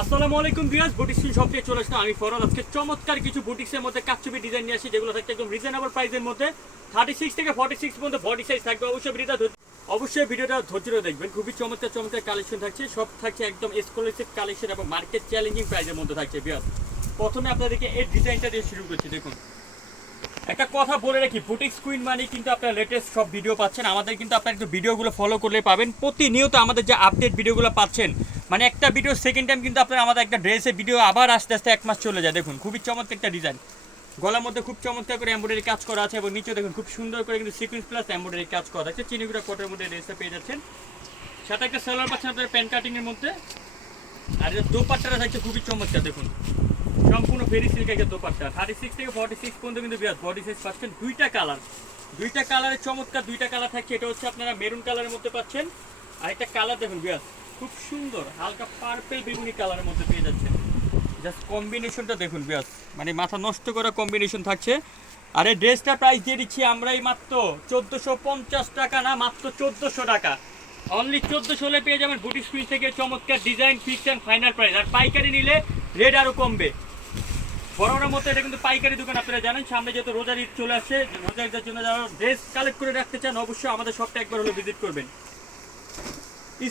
আসসালামু আলাইকুম বিয়াস boutique school shop থেকে চলে আসলাম আমি ফরহাদ। আজকে চমৎকার কিছু বুটিক্সের মধ্যে কাচ্চুপি ডিজাইন নিয়ে আসি, যেগুলো থাকছে একদম রিজনেবল প্রাইসের মধ্যে। থার্টি সিক্স থেকে ফর্টি সিক্স পর্যন্ত বডি সাইজ থাকবে, অবশ্যই ভিডিওটা অবশ্যই ভিডিওটা ধৈর্য দেখবেন। খুবই চমৎকার চমৎকার কালেকশন থাকছে। সব থাকছে একদম এক্সক্লুসিভ কালেকশন এবং মার্কেট চ্যালেঞ্জিং প্রাইসের মধ্যে থাকছে বিয়াস প্রথমে আপনাদেরকে এই ডিজাইনটা দিয়ে শুরু করছি, দেখুন। একটা কথা বলে রাখি বুটিক্স কুইন মানে কিন্তু আপনারা লেটেস্ট সব ভিডিও পাচ্ছেন। আমাদের কিন্তু আপনারা একটু ভিডিওগুলো ফলো করলে পাবেন। প্রতিনিয়ত আমাদের যে আপডেট ভিডিওগুলো পাচ্ছেন মানে একটা ভিডিও সেকেন্ড টাইম কিন্তু আপনার আমাদের একটা ড্রেসের ভিডিও আবার আস্তে আস্তে এক মাস চলে যায়। দেখুন, খুবই চমৎকার একটা ডিজাইন গলার মধ্যে খুব চমৎকার করে এমব্রয়ডারি কাজ করা আছে এবং নিচে দেখুন, খুব সুন্দর করে কিন্তু সিকুয়েন্স প্লাস এমব্রয়ডারি কাজ করা আছে। চিনিগুড়া কোটের মধ্যে ড্রেসটা পেয়ে যাচ্ছেন। সাথে একটা সেলার পাচ্ছেন আপনার প্যান কাটিংয়ের মধ্যে। আর এটা দোপাট্টাটা থাকছে খুবই চমৎকার, দেখুন। সম্পূর্ণ ফেরি সিল্কের দোপাট্টা। থার্টি সিক্স থেকে ফর্টি সিক্স পর্যন্ত কিন্তু বিরাট বডি সাইজ পাচ্ছেন। দুইটা কালার দুইটা কালারের চমৎকার দুইটা কালার থাকছে। এটা হচ্ছে আপনারা মেরুন কালারের মধ্যে পাচ্ছেন। আর একটা কালার দেখুন, বিরাট। খুব সুন্দর, হালকা পার্পেল বেগুনি কালারের মধ্যে পেয়ে যাচ্ছেন। জাস্ট কম্বিনেশনটা দেখুন বিরাট মানে মাথা নষ্ট করা কম্বিনেশন থাকছে। আর এই ড্রেসটা প্রাইস দিয়ে দিচ্ছি আমরাই মাত্র চোদ্দোশো পঞ্চাশ টাকা না, মাত্র চোদ্দোশো টাকা। অনলি চোদ্দোশো হলে পেয়ে যাবেন বুটিক সুইচ থেকে চমৎকার design fix and final price আর পাইকারি নিলে রেট আরও কমবে। বড় মতো এটা কিন্তু পাইকারি দোকান, আপনারা জানেন। সামনে যেহেতু রোজার ঈদ চলে আসছে, রোজার ঈদের জন্য যারা ড্রেস কালেক্ট করে রাখতে চান, অবশ্যই আমাদের শপটা একবার হলে ভিজিট করবেন।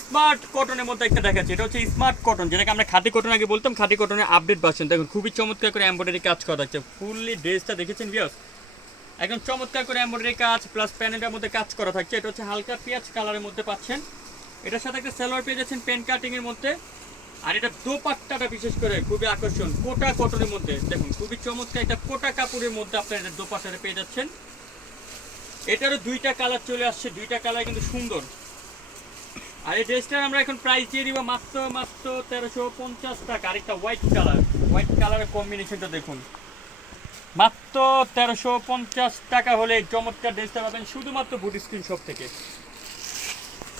স্মার্ট কটনের মধ্যে একটা দেখাচ্ছি, এটা হচ্ছে স্মার্ট কটন, যেটাকে আমরা খাদি কটন আগে বলতাম খাদি কটনের আপডেট ভার্সন দেখুন, খুবই চমৎকার করে এমব্রয়ডারি কাজ করা হচ্ছে। ফুললি ড্রেসটা দেখেছেন বিয়স একদম চমৎকার করে এমব্রয়ডারি কাজ প্লাস প্যানেলের মধ্যে কাজ করা থাকছে। এটা হচ্ছে হালকা পেঁয়াজ কালারের মধ্যে পাচ্ছেন। এটার সাথে একটা সালোয়ার পেয়ে যাচ্ছেন পেন কাটিংয়ের মধ্যে। আর এটা দোপাট্টাটা বিশেষ করে খুবই আকর্ষণ, কোটা কটনের মধ্যে। দেখুন, খুবই চমৎকার একটা কোটা কাপড়ের মধ্যে আপনার এটা দোপাট্টাটা পেয়ে যাচ্ছেন। এটারও দুইটা কালার চলে আসছে, দুইটা কালার কিন্তু সুন্দর। আর এই ড্রেসটার আমরা এখন প্রাইস দিয়ে দিব মাত্র মাত্র তেরোশো পঞ্চাশ টাকা। আরেকটা হোয়াইট কালার হোয়াইট কালারের কম্বিনেশনটা দেখুন। মাত্র তেরোশো পঞ্চাশ টাকা হলে চমৎকার ড্রেসটা পাবেন শুধুমাত্র বুট স্ক্রিন শপ থেকে।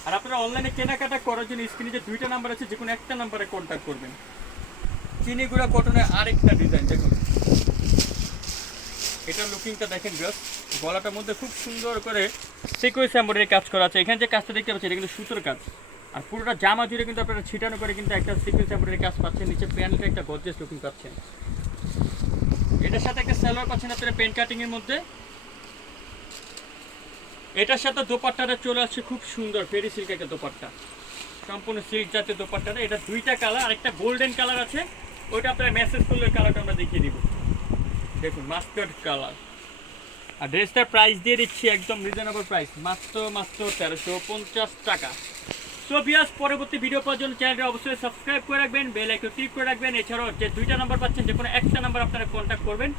আর আপনারা অনলাইনে কেনাকাটা করার জন্য স্ক্রিনে যে দুইটা নাম্বার আছে, যে কোনো একটা নাম্বারে কন্ট্যাক্ট করবেন। চিনিগুড়া কটনের আরেকটা ডিজাইন লুকিংটা দেখেন বিয়স গলাটার মধ্যে খুব সুন্দর করে সিকোয়েন্স এম্বয়ডারি কাজ করা আছে। এখানে যে কাজটা দেখতে পাচ্ছেন, এটা কিন্তু সুতোর কাজ। আর পুরোটা জামা জুড়ে কিন্তু আপনারা ছিটানো করে কিন্তু একটা সিকোয়েন্স এম্বয়ডারি কাজ পাচ্ছেন। নিচে প্যান্টটা একটা গর্জেস লুকিং পাচ্ছেন। এটার সাথে একটা সালোয়ার পাচ্ছেন আপনারা পেন কাটিং এর মধ্যে। এটার সাথে দোপাট্টাটা চলে আসছে খুব সুন্দর ফেরি সিল্ক একটা দোপাট্টা। সম্পূর্ণ সিল্ক জাতীয় দোপাট্টাটা এটা দুইটা কালার আর একটা গোল্ডেন কালার আছে। ওইটা আপনারা মেসেজ করলে কালারটা আমরা দেখিয়ে দিব। দেখুন মাস্টার্ড কালার আর ড্রেসটার প্রাইস দিয়ে দিচ্ছি একদম রিজনেবল প্রাইস মাত্র মাত্র তেরোশো পঞ্চাশ টাকা। সো বিয়াস পরবর্তী ভিডিও পাওয়ার জন্য চ্যানেলটি অবশ্যই সাবস্ক্রাইব করে রাখবেন বেল আইকন ক্লিক করে রাখবেন। এছাড়াও যে দুইটা নাম্বার পাচ্ছেন, যে কোনো একটা নাম্বার আপনারা কন্ট্যাক্ট করবেন।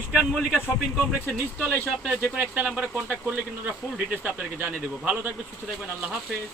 ইস্টার্ন মল্লিকা শপিং কমপ্লেক্সের নিচতলা এসে আপনারা যে কোনো একটা নাম্বারে কন্ট্যাক্ট করলে কিন্তু আমরা ফুল ডিটেলসটা আপনাদেরকে জানিয়ে দেবো। ভালো থাকবেন, সুস্থ থাকবেন, আল্লাহ হাফেজ।